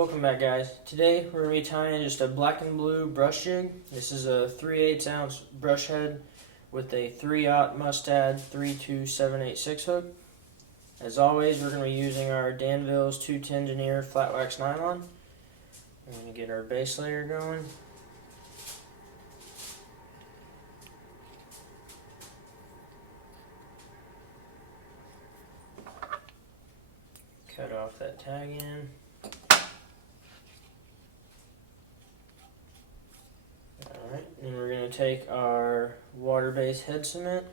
Welcome back, guys. Today we're going to be tying just a black and blue brush jig. This is a 3/8 ounce brush head with a 3/0 Mustad 32786 hook. As always, we're going to be using our Danville's 210 Engineer flat wax nylon. We're going to get our base layer going. Cut off that tag end. Alright, and we're going to take our water-based head cement,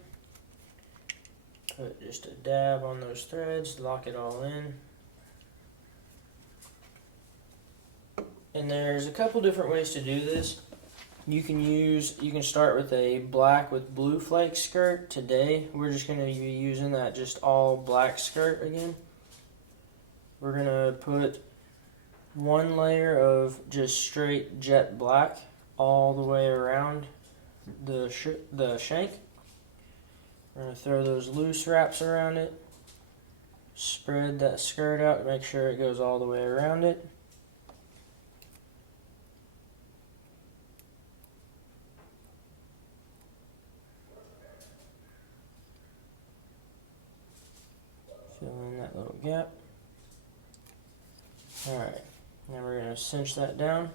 put just a dab on those threads, lock it all in. And there's a couple different ways to do this. You can start with a black with blue flake skirt. Today we're just going to be using that just all black skirt again. We're going to put one layer of just straight jet black all the way around the shank. We're going to throw those loose wraps around it. Spread that skirt out, make sure it goes all the way around it. Fill in that little gap. Alright, now we're going to cinch that down.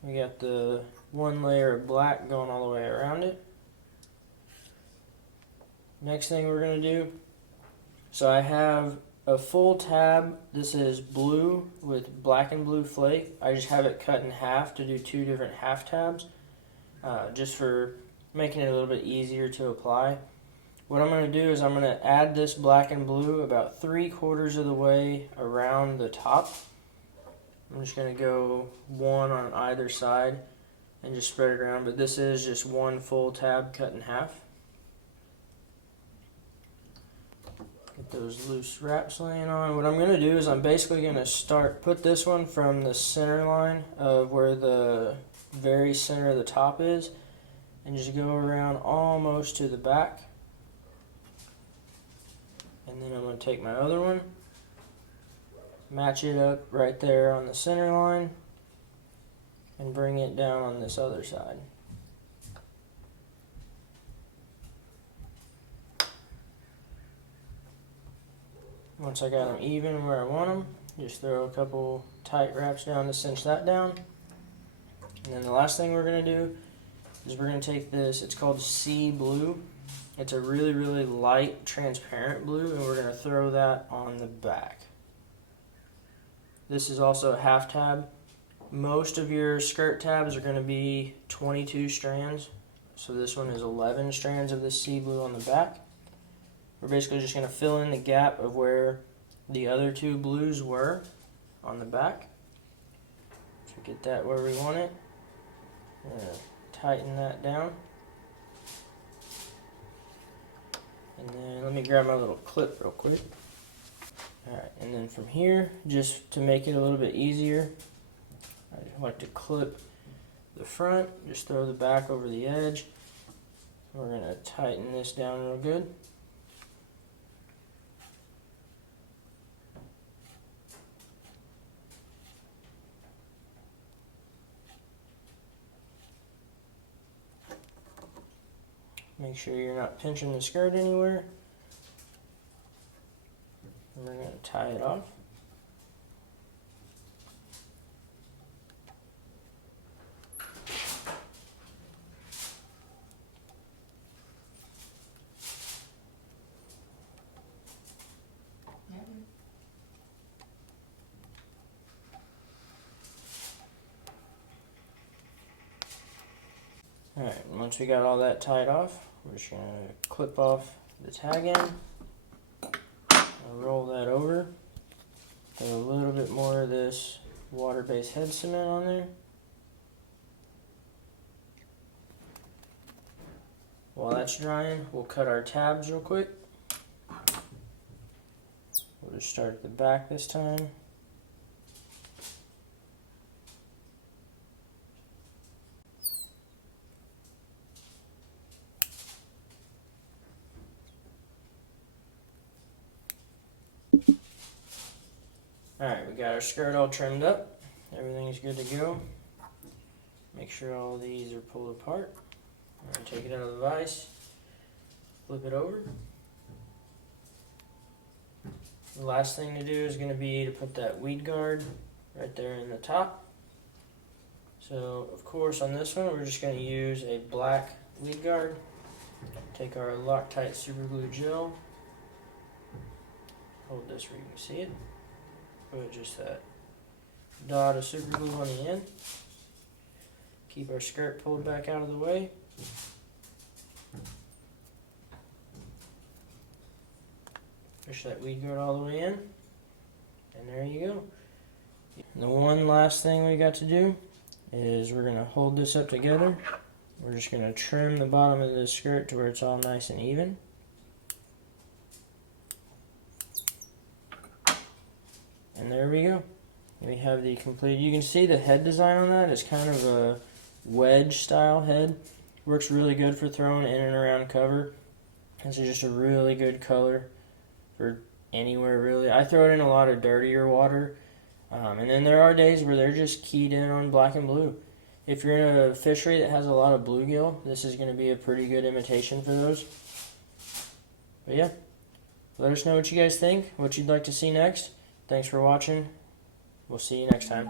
We got the one layer of black going all the way around it. Next thing we're going to do, so I have a full tab. This is blue with black and blue flake. I just have it cut in half to do two different half tabs, just for making it a little bit easier to apply. What I'm going to do is I'm going to add this black and blue about 3/4 of the way around the top. I'm just going to go one on either side and just spread it around, but this is just one full tab cut in half. Get those loose wraps laying on. What I'm going to do is I'm basically going to put this one from the center line of where the very center of the top is, and just go around almost to the back. And then I'm going to take my other one, match it up right there on the center line, and bring it down on this other side. Once I got them even where I want them, just throw a couple tight wraps down to cinch that down. And then the last thing we're going to do is we're going to take this, it's called Sea Blue. It's a really, really light, transparent blue, and we're going to throw that on the back. This is also a half tab. Most of your skirt tabs are going to be 22 strands, so this one is 11 strands of this sea blue on the back. We're basically just going to fill in the gap of where the other two blues were on the back. So get that where we want it. We're going to tighten that down. And then let me grab my little clip real quick. Alright, and then from here, just to make it a little bit easier, I like to clip the front, just throw the back over the edge. We're going to tighten this down real good. Make sure you're not pinching the skirt anywhere. And we're going to tie it off. Alright, once we got all that tied off, we're just going to clip off the tag end, roll that over, put a little bit more of this water-based head cement on there. While that's drying, we'll cut our tabs real quick. We'll just start at the back this time. Alright, we got our skirt all trimmed up. Everything's good to go. Make sure all these are pulled apart. Alright, take it out of the vise. Flip it over. The last thing to do is going to be to put that weed guard right there in the top. So, of course, on this one, we're just going to use a black weed guard. Take our Loctite super glue gel. Hold this where you can see it. Put just that dot of super glue on the end. Keep our skirt pulled back out of the way. Push that weed guard all the way in. And there you go. The one last thing we got to do is we're going to hold this up together. We're just going to trim the bottom of this skirt to where it's all nice and even. And there we go. We have the complete, you can see the head design on that is kind of a wedge style head. Works really good for throwing in and around cover. This is just a really good color for anywhere really. I throw it in a lot of dirtier water. And then there are days where they're just keyed in on black and blue. If you're in a fishery that has a lot of bluegill, this is going to be a pretty good imitation for those. But yeah, let us know what you guys think, what you'd like to see next. Thanks for watching. We'll see you next time.